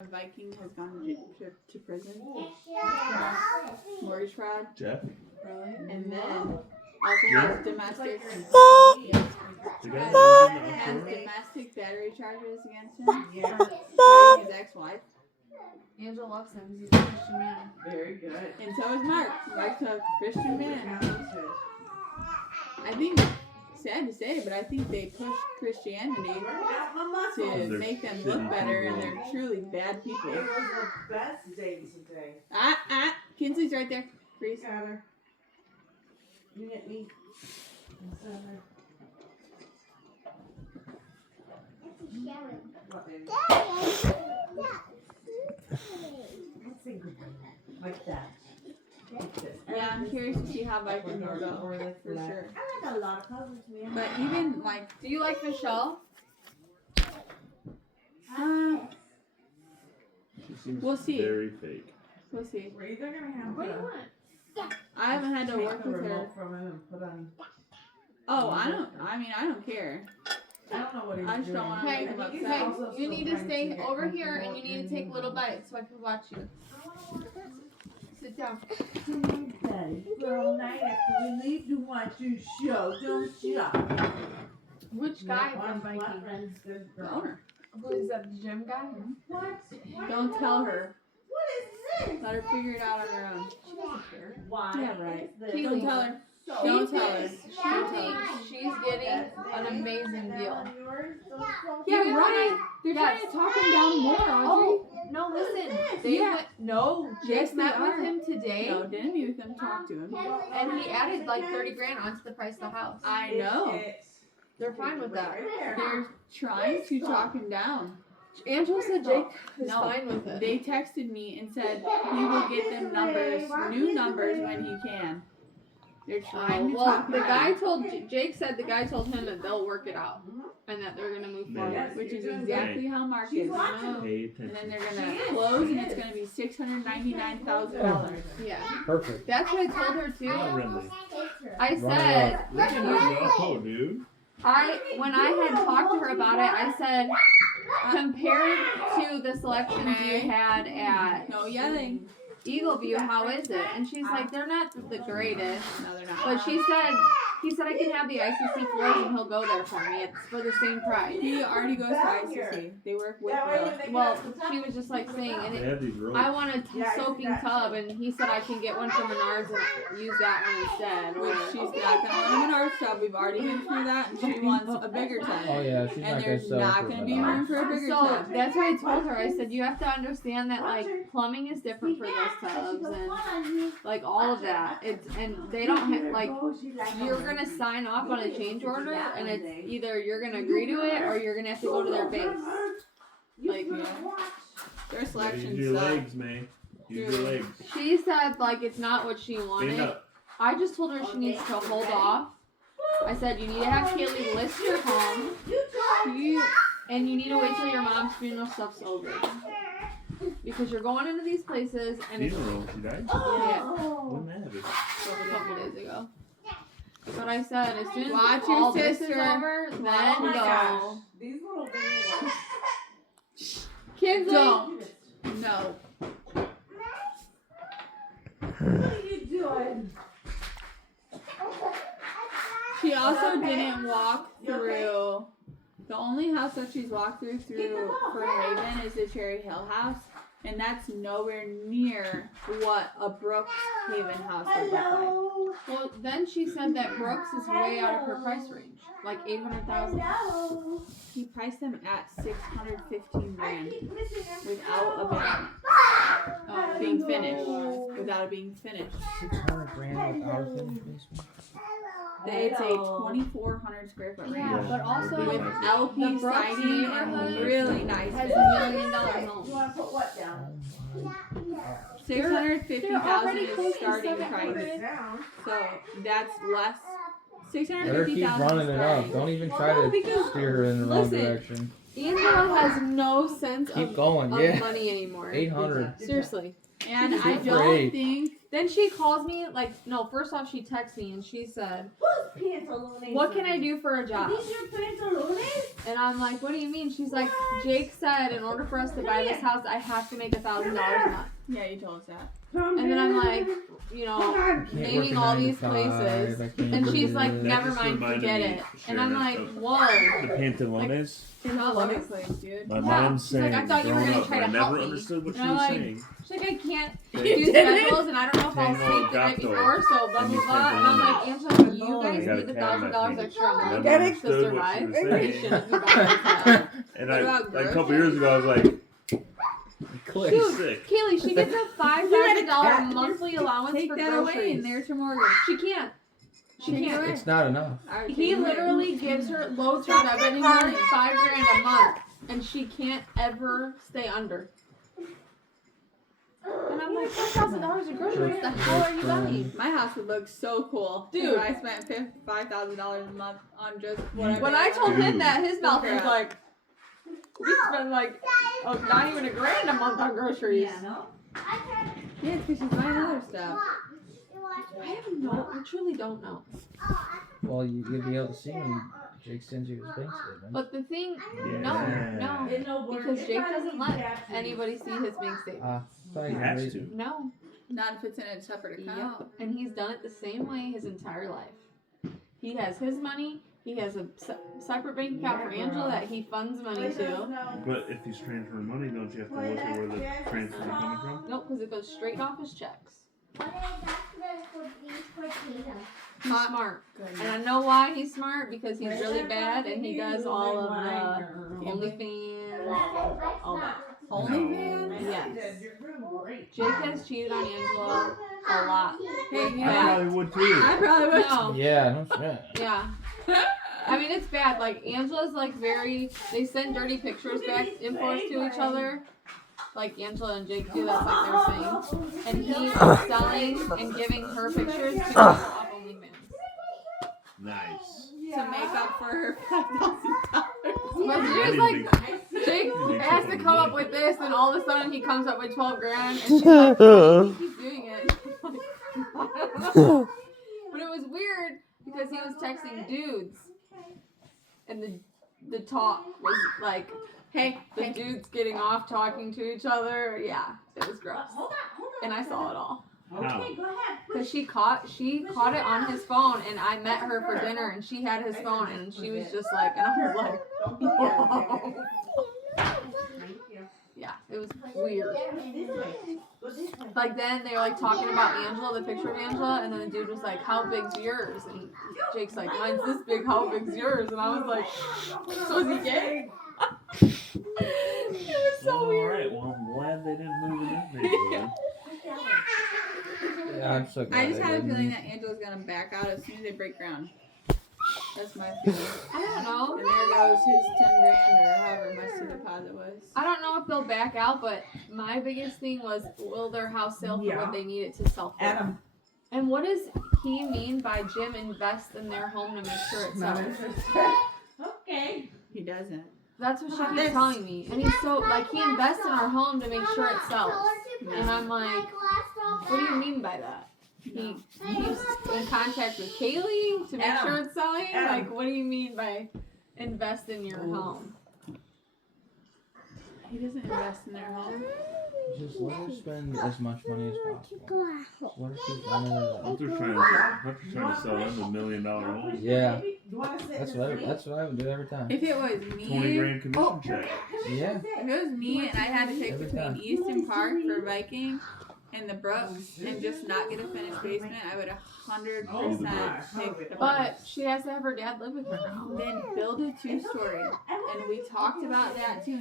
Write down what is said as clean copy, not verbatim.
A Viking has gone to prison. Mortgage fraud. Jeff? Really? And then also has domestic. Has domestic battery charges against him. Yeah. His ex-wife. Angela loves him. He's a Christian man. Very good. And so is Mark. Mark's a Christian man. I think, sad to say, but I think they push Christianity to make them look better, and they're truly bad people. It was the best days today. Kinsley's right there. Freeze. Got her. You hit me. What, baby? Like that. Yeah, I'm curious to see how Viking will go for sure. I got a lot of colors, man. But even like, Do you like Michelle? She seems We'll see. very fake. We'll see. We're either gonna have What do you to want? I haven't had to take work the with her. remote from him and put on. Oh, I don't care. I don't know what he's I just doing. don't wanna Hey, make him upset. hey, Also you still need to trying stay get over here and comfortable you need to in take little the- bites so I can watch you. Sit down. Daddy, girl, night after we leave, you want to show, don't shop. Which guy from One Viking? friend's good The girl. owner. Who is that, the gym guy? What? Don't tell her. What is this? Let her figure it out on her own. Why? Yeah, right. is this Don't tell her. so Don't tell her. She thinks she's getting an amazing deal. Yeah, You right. They're Yes. trying to talk him down more, Audrey. Oh, no, listen. They Yeah. went, no, Yes, Jake met they with are. him today No, didn't meet with him. Talk to him. and he added like 30 grand onto the price of the house. I know. They're fine with that. They're trying to talk him down. Angela said Jake is No. fine with it. They texted me and said he will get them numbers, new numbers when he can. They're trying to Well, talk him the guy down. told Jake said the guy told him that they'll work it out and that they're gonna move forward. Yes. Which is exactly how Mark is. And Pay then attention. they're gonna close, and it's gonna be $699,000. Yeah, Perfect. that's what I told her too. Oh, really? I Run said Look at Rocco, dude. when I had talked to her about it, I said compared to the selections you had at No yelling. Eagle View, how is it? And she's like, they're not the greatest. No, they're not. But he said I can have the ICC floors and he'll go there for me. It's for the same price. He already goes to ICC. They work with Will. Well, she was just like saying, and They it, have these ropes. I want a soaking tub, and he said I can get one from Menards and use that one instead. or Which whatever. she's not gonna want in our tub. We've already been through that, and she wants a bigger tub. Oh yeah, she's And not gonna there's sell not for gonna that. be room for a bigger So tub. that's what I told her. I said you have to understand that like plumbing is different for those tubs and like all of that. It's and they don't have like you're gonna sign off on a change order and it's either you're gonna agree to it or you're gonna have to go to their base. Like Their Use selection your sucks. legs, man. Use your legs. she said like it's not what she Stand wanted. up. I just told her she needs to hold off. I said you need to have Kaylee list your home. And you need to wait till your mom's funeral stuff's over. Because you're going into these places and it's Funeral. She died? yeah, When that happened? a couple days ago. But I said as soon as Watch all your this sister. is over, then Oh my go. gosh. These little things. Kinsley, Don't. No. What are you doing? She also didn't walk through. The only house that she's walked through for Raven is the Cherry Hill house, and that's nowhere near what a Brooks Haven house would look like. well then she said that Brooks is way out of her price range, like 800,000. He priced them at $615,000 without a basement being finished. Without it being finished. 600 grand without a finished basement. It's a 2,400 square foot Yeah, ranch but also with LP the Brooks siding neighborhood and really nice has finishes. $1 million You homes. want to put what down? They're already 650,000 is close to starting 700. price. Down. So that's less. Let her keep 650,000 running is it up. starting. Don't even Well, try no, to because- steer her in the wrong listen. direction. Angela has no sense Keep of going, of yeah. money anymore. 800. Seriously. And I Good don't grade. think Then she calls me, like, no, first off, she texts me and she said, what can I do for a job? These your pantalones? And I'm like, what do you mean? She's like, Jake said in order for us to buy this house, I have to make $1,000 a month. yeah, you told us that. And then I'm like, you know, Can't naming work a all 9 to these 5, places. I can't And do she's like, this. That never just mind, reminded forget me it. of And I'm sharing like, that whoa. The pantalones. It's all over the place, dude. My Yeah, mom she's like, saying I thought you were growing gonna up, try but to I help never me. understood what And she I'm was like, saying. She's like, I can't They- do schedules and I don't know if I'll Tango sleep the night Gato. before, so blah And blah these blah. And I'm like, Angela, you guys got a need the cabinet $1,000 made. extra a I month never to understood what she survive. was You saying. shouldn't be buying this house. And What I, about like a couple years ago, I was like, Click. she's sick. Kaylee, she gets a $5,000 monthly allowance Take for that away groceries. and there's your mortgage. She can't. She Take it can't. away. It's not enough. Alright, He take it away. literally gives her loads her revenue money, $5,000 a month, and she can't ever stay under. And I'm like, $5,000 in groceries. What the hell are you buying? My house would look so cool. Dude. If I spent $5,000 a month on just whatever. When I told him Dude. that, his mouth was Yeah. like, we spend like, not even $1,000 a month on groceries. Yeah, no? Yeah, it's because she's buying other stuff. I have no, I truly don't know. Well, you'll be able to see when Jake sends you his bank statement. But the thing, Yeah. no, It no work. because It Jake probably doesn't needs let batteries. anybody see his bank statement. Thought He you has raised to. it. No. Not if it's in a separate account. Yep. And he's done it the same way his entire life. He has his money. He has a separate bank account for Angela that he funds money to. But if he's transferring money, don't you have to look at where the transfer is coming from? Nope, because it goes straight off his checks. He's Hot. smart. Good. And I know why he's smart, because he's really bad and he does all of the OnlyFans, all that. OnlyFans? Yes. Your room great. Jake has cheated on Angela a lot. Hey, you I know, probably would too. I probably would. No. Yeah, no shit. Yeah. I mean, it's bad. Like, Angela's like very, they send dirty pictures back and forth to each other. Like Angela and Jake do, that's like their thing. And he was selling and giving her pictures to people off OnlyFans. Nice. To make up for her $5,000. But she was like, Jake has to come up with this, and all of a sudden he comes up with $12,000, and she's like, why do you keep doing it? Like, I don't know. But it was weird because he was texting dudes, and the talk was like, Hey, the hey. dudes getting off talking to each other. Yeah, it was gross. Hold on. And I saw it all. Okay, go ahead. Cause she caught it on his phone, and I met her for dinner, and she had his phone, and she was just like, and I was like, whoa. Yeah, it was weird. Like then they were like talking about Angela, the picture of Angela, and then the dude was like, "How big's yours?" And Jake's like, "Mine's this big. How big's yours?" And I was like, "So is he gay?" It was so weird. Alright, well, I'm glad they didn't move in this neighborhood. Yeah, I'm so glad I just I had a didn't. feeling that Angela's gonna back out as soon as they break ground. That's my feeling. I don't know. And there goes his $10,000 or however much the deposit was. I don't know if they'll back out, but my biggest thing was, will their house sell for what they need it to sell for? Adam. And what does he mean by Jim invest in their home to make sure it sells? Okay. He doesn't. That's what she keeps This. telling me. And he's so, like, he invests in our home to make sure it sells. And I'm like, what do you mean by that? He's in contact with Kaylee to make Adam. sure it's selling? Adam. Like, what do you mean by invest in your home? He doesn't invest in their home. Just let her spend as much money as possible. Just let her keep running it up. Hunter's trying to sell them $1 million home. Yeah. You wanna sit That's and what I, sleep? that's what I would do every time. If it was 20 me, grand commission check. Yeah. if it was me and I had to pick Every between time. Easton Park for Viking and the Brooks and just not get a finished basement, I would 100% pick the But Brooks. she has to have her dad live with her now. Then build a 2-story. And we talked about that too. And